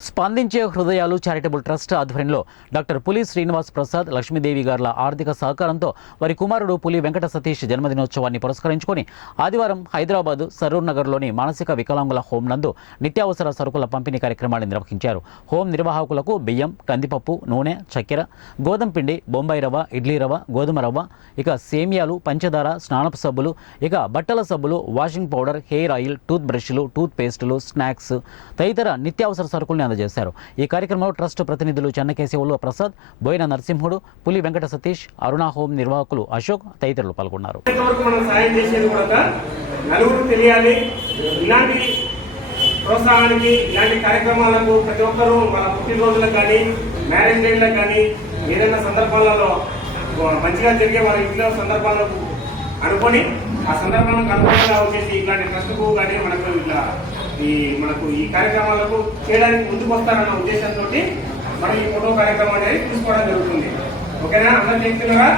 స్పందించే హృదయాలు charitable trust ఆధ్వర్యంలో డాక్టర్ పులి శ్రీనివాస్ ప్రసాద్ లక్ష్మీదేవి గార్ల ఆర్థిక సహకారంతో వారి కుమారుడు పులి వెంకట సతీష్ జన్మదినోత్సవాన్ని పురస్కరించుకొని ఆదివారం హైదరాబాద్ సరూర్ నగర్లోని మానసిక వికలాంగుల హోం నందు నిత్యావసర సరుకుల పంపిణీ కార్యక్రమాన్ని నిర్వహించారు. హోం నిర్వాహకులకు బియ్యం, కందిపప్పు, నూనె, చక్కెర, గోధుమ పిండి, బొంబాయి రవ్వ, ఇడ్లీ రవ్వ, గోధుమ రవ్వ, ఇక సేమియాలు, పంచదార, స్నానపు సబ్బులు, ఇక బట్టల సబ్బులు, washing powder, hair oil, tooth బ్రష్లు, టూత్ పేస్టులు, స్నాక్స్ తదితర నిత్యావసర సరుకుల్ని అందజేశారు. ఈ కార్యక్రమంలో ట్రస్ట్ ప్రతినిధులు చెన్నకేశి ఉల్వ ప్రసాద్, బోయిన నరసింహుడు, పులి వెంకట సతీష్, అరుణ హోం నిర్వాహకులు అశోక్ తదితరులు పాల్గొన్నారు. ప్రోత్సాహానికి ఇలాంటి కార్యక్రమాలకు ప్రతి ఒక్కరూ వాళ్ళ పుట్టినరోజులకు కానీ మ్యారేజ్ డేలకు కానీ ఏదైనా సందర్భాలలో మంచిగా జరిగే వాళ్ళ ఇంట్లో సందర్భాలకు అనుకొని ఆ సందర్భాలకు అనుకూలంగా వచ్చేసి ఇలాంటి ట్రస్ట్కు కానీ మనకు ఈ కార్యక్రమాలకు చేయడానికి ముందుకు వస్తారన్న ఉద్దేశంతో మనం ఈ ఫోటో కార్యక్రమం అనేది తీసుకోవడం జరుగుతుంది. ఓకేనా? అందరూ చేస్తున్నారా?